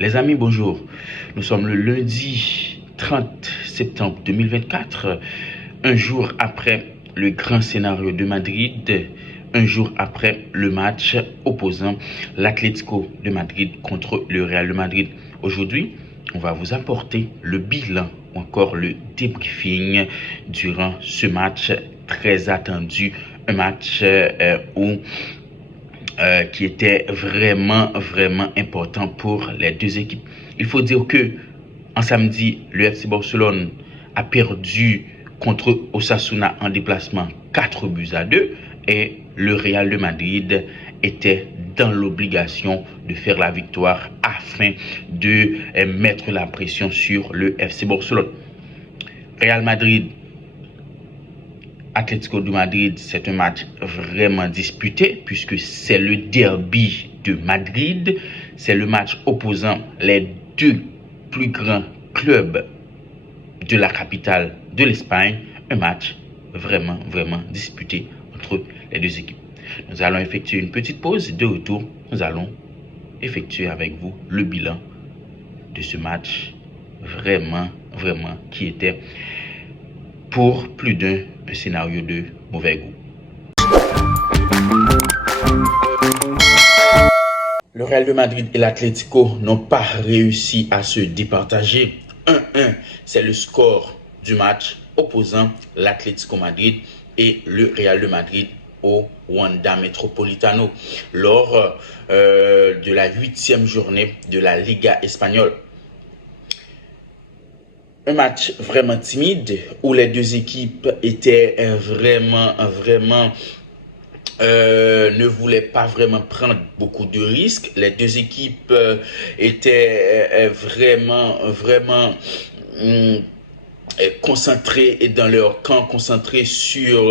Les amis, bonjour. Nous sommes le lundi 30 septembre 2024, un jour après le grand scénario de Madrid, un jour après le match opposant l'Atlético de Madrid contre le Real de Madrid. Aujourd'hui, on va vous apporter le bilan ou encore le débriefing durant ce match très attendu, un match qui était vraiment important pour les deux équipes. Il faut dire que en samedi, le FC Barcelone a perdu contre Osasuna en déplacement 4-2 et le Real de Madrid était dans l'obligation de faire la victoire afin de mettre la pression sur le FC Barcelone. Real Madrid Atlético de Madrid, c'est un match vraiment disputé puisque c'est le derby de Madrid. C'est le match opposant les deux plus grands clubs de la capitale de l'Espagne. Un match vraiment disputé entre les deux équipes. Nous allons effectuer une petite pause. De retour, nous allons effectuer avec vous le bilan de ce match vraiment qui était pour plus d'un scénario de mauvais goût. Le Real de Madrid et l'Atlético n'ont pas réussi à se départager. 1-1, c'est le score du match opposant l'Atlético Madrid et le Real de Madrid au Wanda Metropolitano lors de la 8e journée de la Liga espagnole. Un match vraiment timide où les deux équipes étaient ne voulaient pas vraiment prendre beaucoup de risques. Les deux équipes étaient vraiment concentrés dans leur camp, concentrés sur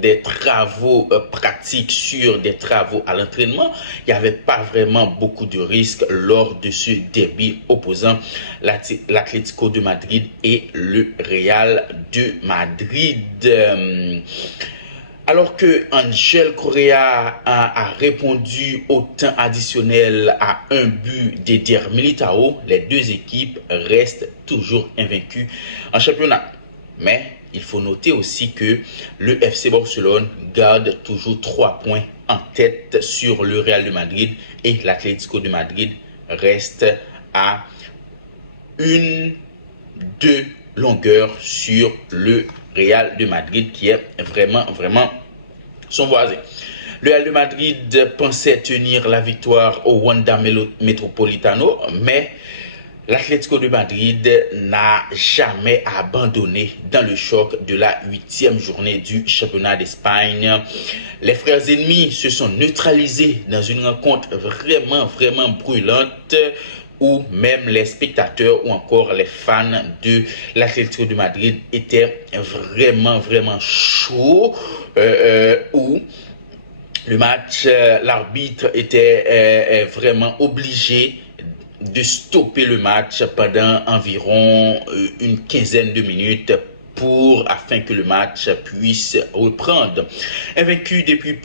des travaux pratiques, sur des travaux à l'entraînement. Il n'y avait pas vraiment beaucoup de risques lors de ce derby opposant l'Atlético de Madrid et le Real de Madrid. Alors que Angel Correa a répondu au temps additionnel à un but d'Eder Militao, les deux équipes restent toujours invaincues en championnat. Mais il faut noter aussi que le FC Barcelone garde toujours 3 points en tête sur le Real de Madrid et l'Atlético de Madrid reste à 1-2 longueurs sur le Real de Madrid qui est vraiment son voisin. Le Real de Madrid pensait tenir la victoire au Wanda Metropolitano, mais l'Atlético de Madrid n'a jamais abandonné dans le choc de la 8e journée du championnat d'Espagne. Les frères ennemis se sont neutralisés dans une rencontre vraiment brûlante où même les spectateurs ou encore les fans de l'Atlético de Madrid étaient vraiment chauds, où le match, l'arbitre était vraiment obligé de stopper le match pendant environ une quinzaine de minutes afin que le match puisse reprendre. Invaincu depuis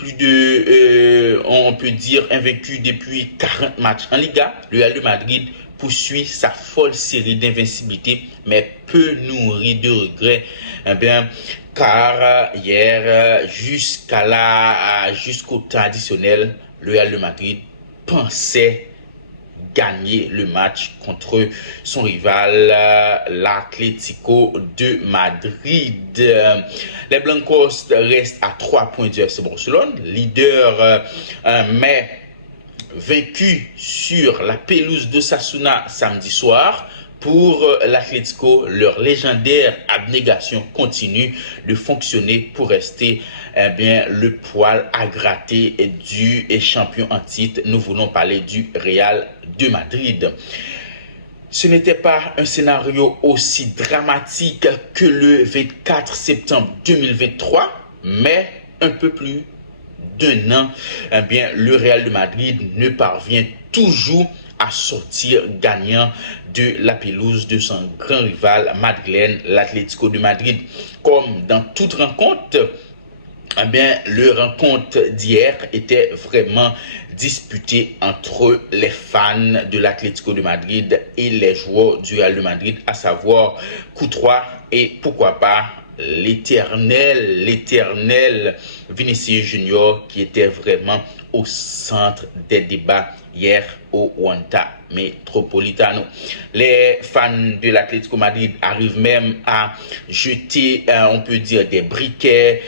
invaincu depuis 40 matchs en Liga, le Real de Madrid poursuit sa folle série d'invincibilité, mais peu nourri de regrets. Car hier, jusqu'au temps additionnel, le Real de Madrid pensait gagner le match contre son rival, l'Atlético de Madrid. Les Blancos restent à 3 points du FC Barcelone, leader, mais vaincu sur la pelouse d'Osasuna samedi soir. Pour l'Atlético, leur légendaire abnégation continue de fonctionner pour rester le poil à gratter du champion en titre. Nous voulons parler du Real de Madrid. Ce n'était pas un scénario aussi dramatique que le 24 septembre 2023, mais un peu plus d'un an, le Real de Madrid ne parvient toujours à sortir gagnant de la pelouse de son grand rival madrilène, l'Atlético de Madrid. Comme dans toute rencontre, eh bien, le rencontre d'hier était vraiment disputée entre les fans de l'Atlético de Madrid et les joueurs du Real de Madrid, à savoir Courtois et pourquoi pas l'éternel Vinicius Junior qui était vraiment au centre des débats hier au Wanda Metropolitano. Les fans de l'Atlético Madrid arrivent même à jeter, on peut dire, des briquets.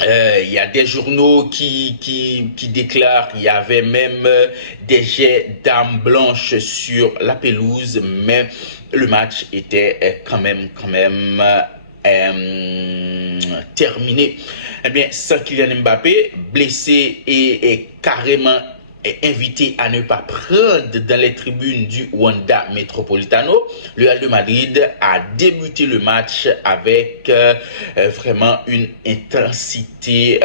Y a des journaux qui déclarent qu'il y avait même des jets d'armes blanches sur la pelouse, mais le match était quand même terminé. Eh bien, sans Kylian Mbappé, blessé et carrément est invité à ne pas prendre dans les tribunes du Wanda Metropolitano, le Real de Madrid a débuté le match avec vraiment une intensité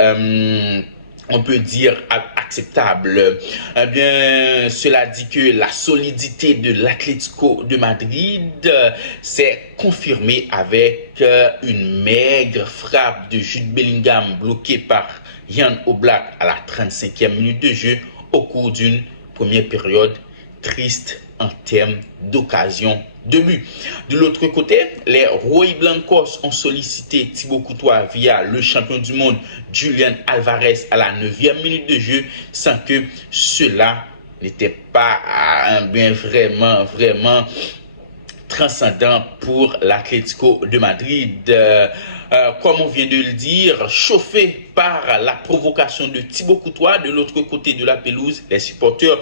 on peut dire acceptable. Eh bien, cela dit que la solidité de l'Atlético de Madrid s'est confirmée avec une maigre frappe de Jude Bellingham bloquée par Jan Oblak à la 35e minute de jeu au cours d'une première période triste en termes d'occasion de but. De l'autre côté, les Rojiblancos ont sollicité Thibaut Courtois via le champion du monde Julian Alvarez à la 9e minute de jeu sans que cela n'était pas bien vraiment transcendant pour l'Atlético de Madrid. Comme on vient de le dire, chauffé par la provocation de Thibaut Courtois de l'autre côté de la pelouse, les supporters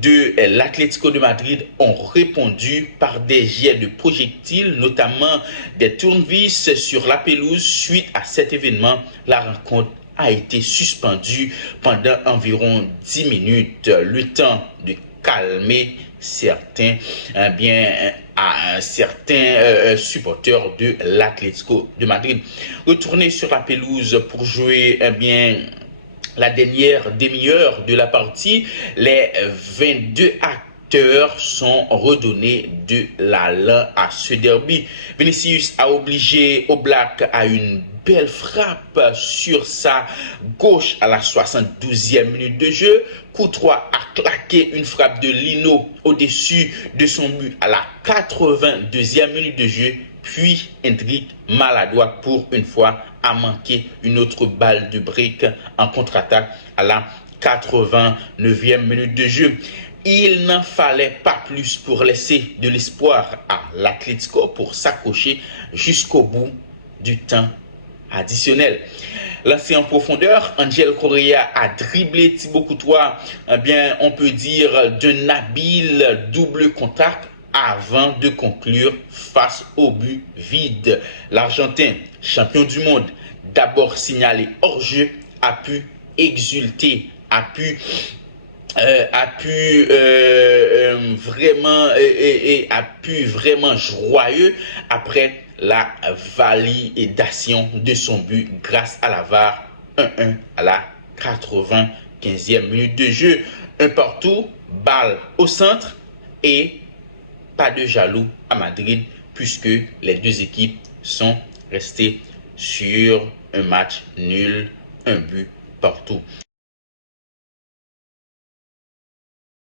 de l'Atlético de Madrid ont répondu par des jets de projectiles, notamment des tournevis sur la pelouse. Suite à cet événement, la rencontre a été suspendue pendant environ 10 minutes, le temps de calmer certains supporters de l'Atlético de Madrid. Retourner sur la pelouse pour jouer la dernière demi-heure de la partie, les 22 acteurs sont redonnés de l'allant à ce derby. Vinicius a obligé Oblak à une belle frappe sur sa gauche à la 72e minute de jeu. Courtois a claqué une frappe de Lino au-dessus de son but à la 82e minute de jeu. Puis Hendrick, maladroit pour une fois, a manqué une autre balle de brique en contre-attaque à la 89e minute de jeu. Il n'en fallait pas plus pour laisser de l'espoir à l'Atlético pour s'accrocher jusqu'au bout du temps additionnel. Lancé en profondeur, Angel Correa a dribblé Thibaut Courtois, on peut dire d'un habile double contact avant de conclure face au but vide. L'Argentin, champion du monde, d'abord signalé hors jeu, a pu exulter, a pu vraiment joyeux après la validation de son but grâce à la VAR. 1-1 à la 95e minute de jeu. Un partout, balle au centre et pas de jaloux à Madrid puisque les deux équipes sont restées sur un match nul, un but partout.